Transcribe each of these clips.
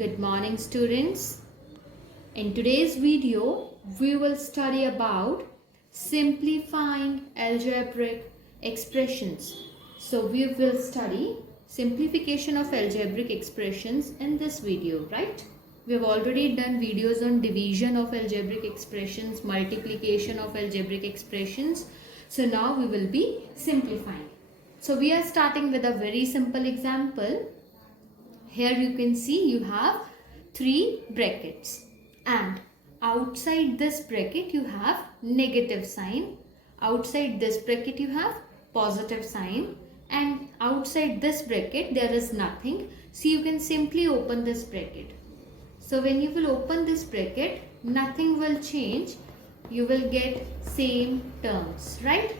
Good morning, students. In today's video, we will study about simplifying algebraic expressions. So we will study simplification of algebraic expressions in this video, right? We have already done videos on division of algebraic expressions, multiplication of algebraic expressions. So now we will be simplifying. So we are starting with a very simple example. Here you can see you have 3 brackets and outside this bracket you have negative sign, outside this bracket you have positive sign, and outside this bracket there is nothing. So you can simply open this bracket. So when you will open this bracket, nothing will change. You will get same terms, right?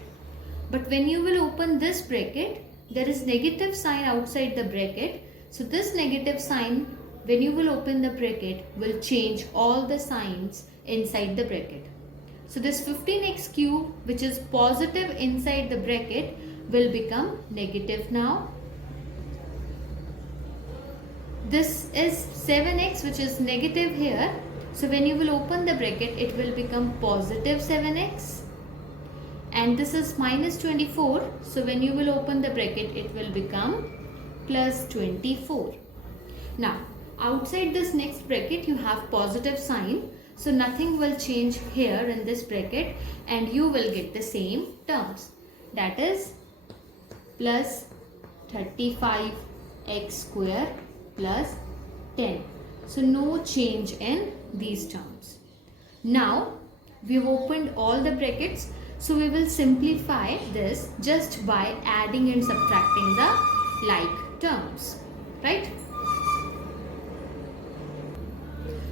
But when you will open this bracket, there is negative sign outside the bracket. So this negative sign, when you will open the bracket, will change all the signs inside the bracket. So this 15x cube, which is positive inside the bracket, will become negative now. This is 7x, which is negative here. So when you will open the bracket, it will become positive 7x. And this is minus 24. So when you will open the bracket, it will become plus 24. Now, outside this next bracket, you have positive sign. So nothing will change here in this bracket and you will get the same terms. That is plus 35x square plus 10. So no change in these terms. Now, we have opened all the brackets. So we will simplify this just by adding and subtracting the like terms, right?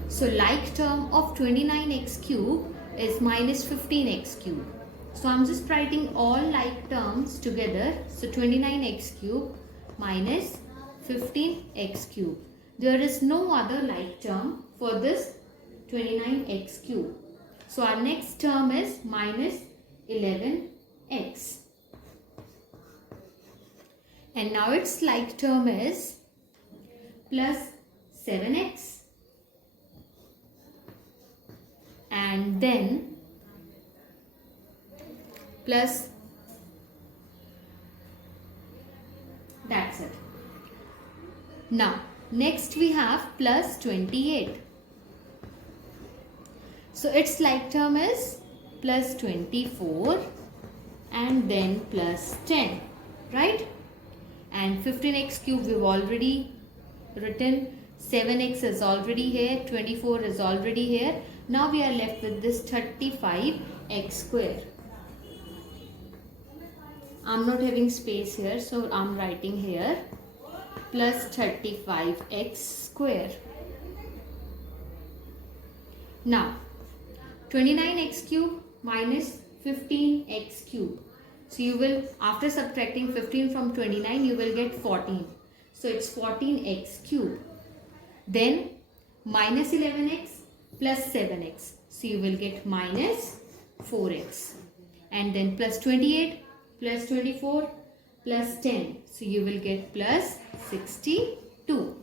So like term of 29x cube is minus 15x cube. So I'm just writing all like terms together. So 29x cube minus 15x cube. There is no other like term for this 29x cube. So our next term is minus 11x. And now its like term is plus 7x. And then plus, that's it. Now, next we have plus 28. So its like term is plus 24 and then plus 10, right? And 15x cube we've already written, 7x is already here, 24 is already here. Now we are left with this 35x square. I'm not having space here, so I'm writing here plus 35x square. Now 29x cube minus 15x cube. So you will, after subtracting 15 from 29, you will get 14. So it's 14x cube. Then minus 11x plus 7x. So you will get minus 4x. And then plus 28 plus 24 plus 10. So you will get plus 62.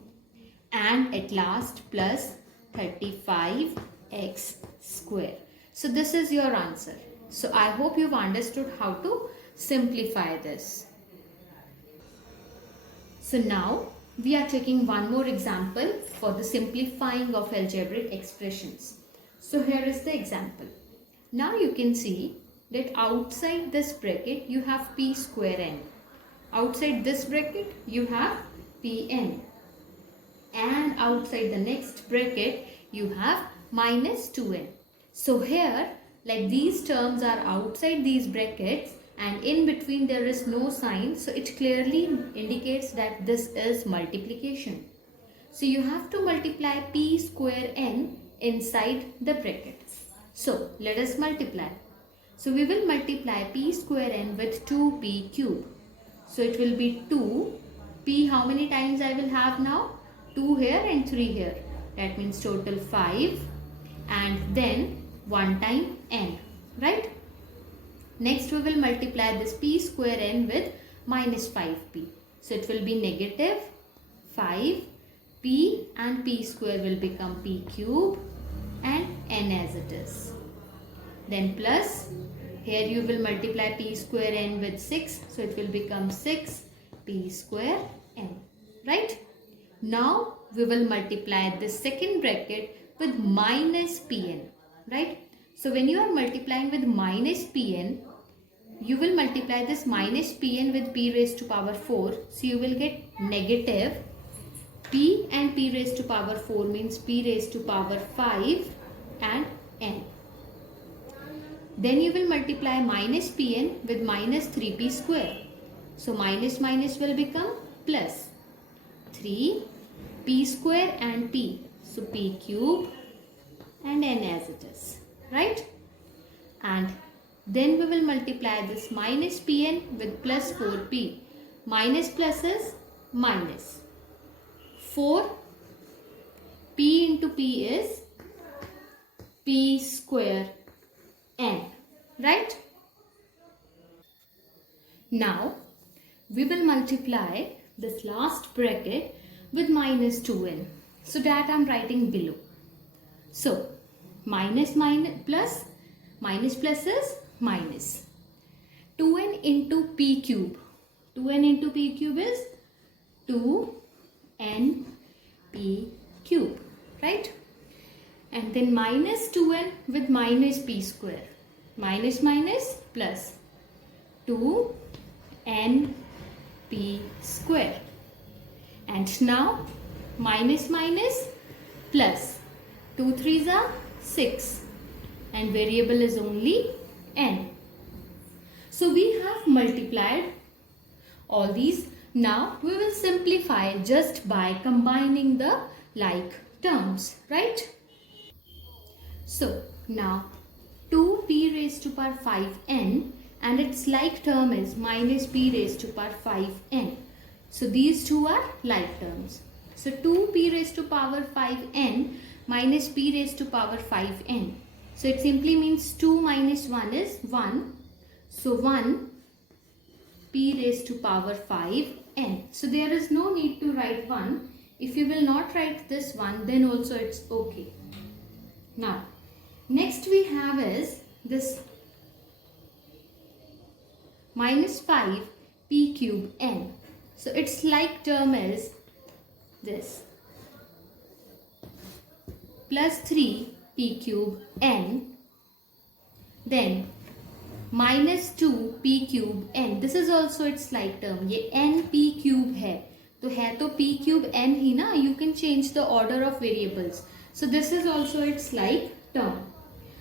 And at last plus 35x square. So this is your answer. So I hope you've understood how to simplify this. So now we are taking one more example for the simplifying of algebraic expressions. So here is the example. Now you can see that outside this bracket you have p square n. Outside this bracket you have pn. And outside the next bracket you have minus 2n. So here, like these terms are outside these brackets and in between there is no sign, so it clearly indicates that this is multiplication. So you have to multiply p square n inside the brackets. So let us multiply. So we will multiply p square n with 2p cube. So it will be 2. P, how many times I will have now? 2 here and 3 here. That means total 5. And then 1 time n, right? Next we will multiply this p square n with minus 5p. So it will be negative 5p and p square will become p cube and n as it is. Then plus, here you will multiply p square n with 6, so it will become 6 p square n, right? Now we will multiply this second bracket with minus pn, right? So when you are multiplying with minus pn, you will multiply this minus pn with p raised to power 4. So you will get negative p, and p raised to power 4 means p raised to power 5 and n. Then you will multiply minus pn with minus 3p square. So minus minus will become plus 3 p square and p. So p cube and n as it is, right? And then we will multiply this minus pn with plus 4p. Minus plus is minus. 4 p into p is p square n, right? Now we will multiply this last bracket with minus 2n. So that I am writing below. So minus plus is minus 2n into p cube. 2n into p cube is 2n p cube, right? And then minus 2n with minus p square. Minus minus plus 2n p square. And now minus minus plus 2 3s are 6 and variable is only n. So we have multiplied all these. Now we will simplify just by combining the like terms, right? So now 2p raised to power 5n and its like term is minus p raised to power 5n. So these two are like terms. So 2p raised to power 5n minus p raised to power 5n. So it simply means 2 minus 1 is 1. So 1 p raised to power 5n. So there is no need to write 1. If you will not write this one, then also it's okay. Now next we have is this minus 5 p cube n. So its like term is this plus 3 p cube n, then minus 2 p cube n. This is also its like term. ये n p cube है तो p cube n ही ना. You can change the order of variables. So this is also its like term.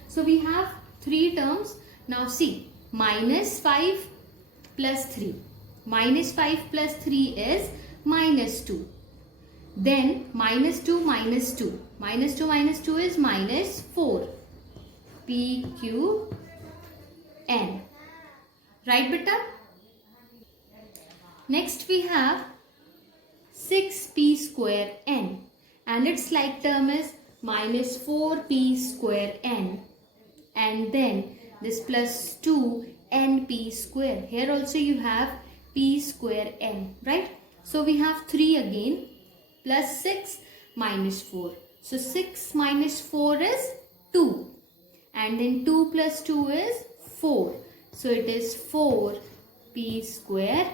So we have three terms. Now see, minus 5 plus 3. Minus 5 plus 3 is minus 2. Then minus 2 minus 2. Minus 2 minus 2 is minus 4. P cube n. Right, beta? Next we have 6p square n. And its like term is minus 4p square n. And then this plus 2 np square. Here also you have p square n, right? So we have 3 again, plus 6 minus 4. So 6 minus 4 is 2. And then 2 plus 2 is 4. So it is 4 p square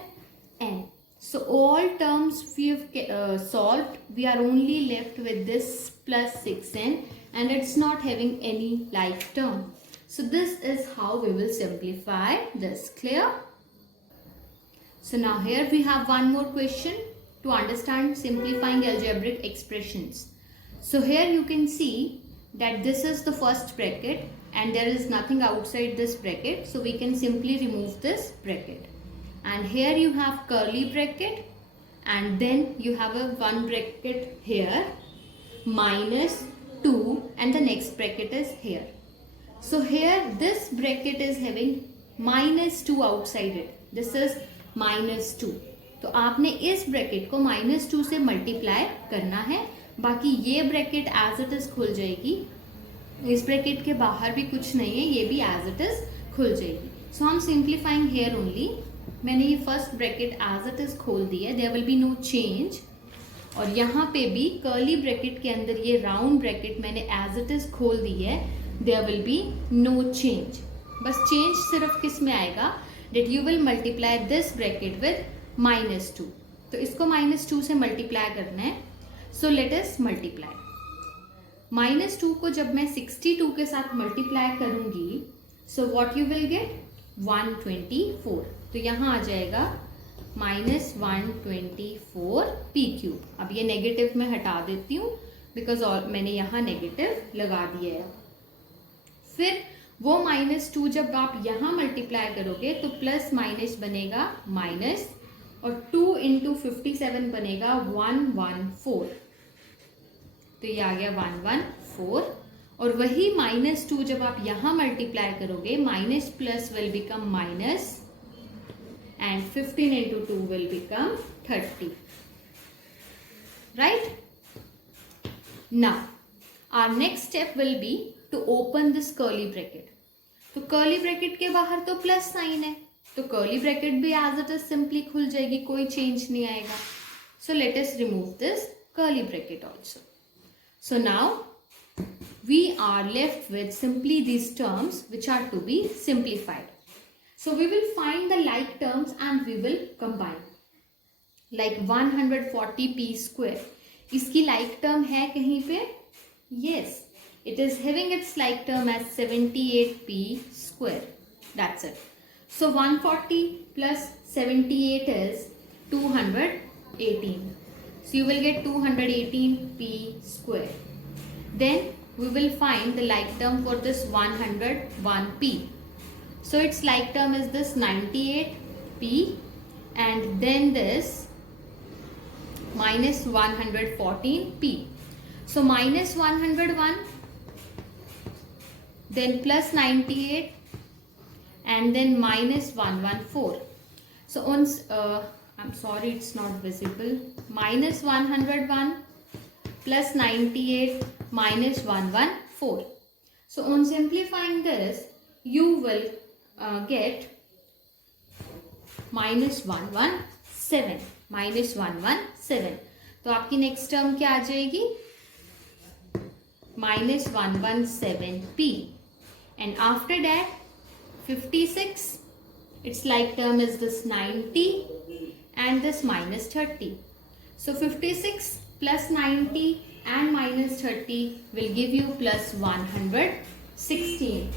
n. So all terms we have solved. We are only left with this plus 6n and it's not having any like term. So this is how we will simplify this. Clear? So now here we have one more question to understand simplifying algebraic expressions. So here you can see that this is the first bracket and there is nothing outside this bracket. So we can simply remove this bracket. And here you have curly bracket and then you have a one bracket here minus 2 and the next bracket is here. So here this bracket is having minus 2 outside it. This is minus 2. तो आपने इस bracket को minus 2 से multiply करना है. बाकी ये bracket as it is खुल जाएगी. इस ब्रैकेट के बाहर भी कुछ नहीं है, ये भी एज इट इज खुल जाएगी. सो हम सिंप्लीफाइंग हेयर ओनली. मैंने ये first bracket as it is खोल दी है. There will be no change. और यहाँ पे भी कर्ली ब्रैकेट के अंदर ये राउंड ब्रैकेट मैंने एज इट इज खोल दी है, there will be no change. बस चेंज सिर्फ किस में आएगा, that you will multiply this bracket with -2। तो इसको -2 से मल्टीप्लाई करना है, सो लेट अस मल्टीप्लाई। -2 को जब मैं 62 के साथ मल्टीप्लाई करूंगी, so what you will get 124। तो यहाँ आ जाएगा -124 पी क्यूब। अब ये नेगेटिव में हटा देती हूँ बिकॉज और मैंने यहाँ नेगेटिव लगा दिया है। फिर वो -2 जब आप यहाँ मल्टीप्लाई करोगे तो प्लस माइनस बनेगा माइनस, और 2 इंटू 57 बनेगा 114। तो ये आ गया 114। और वही -2 जब आप यहाँ मल्टीप्लाई करोगे, minus plus will become minus, and 15 into 2 will become 30. Right? Now, our next step will be to open this curly bracket. तो curly bracket के बाहर तो प्लस साइन है, तो curly bracket भी as it is simply खुल जाएगी, कोई चेंज नहीं आएगा। So let us remove this curly bracket also. So now we are left with simply these terms which are to be simplified. So we will find the like terms and we will combine. Like 140p square. इसकी like term है कहीं पे? Yes. It is having its like term as 78p square. That's it. So 140 plus 78 is 218. So you will get 218p square. Then we will find the like term for this 101p. So its like term is this 98p, and then this minus 114p. So minus 101, then plus 98, and then minus 114. So on I'm sorry, it's not visible. Minus 101 plus 98 minus 114. So on simplifying this, you will get -117, -117। तो आपकी next term क्या आ जाएगी? -117p, and after that 56, its like term is this 90 and this -30. So 56 plus 90 and -30 will give you plus 116.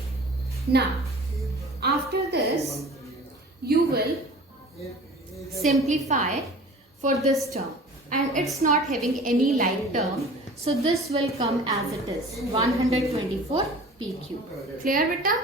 Now after this you will simplify for this term, and it's not having any like term, so this will come as it is 124 p cube. Clear beta?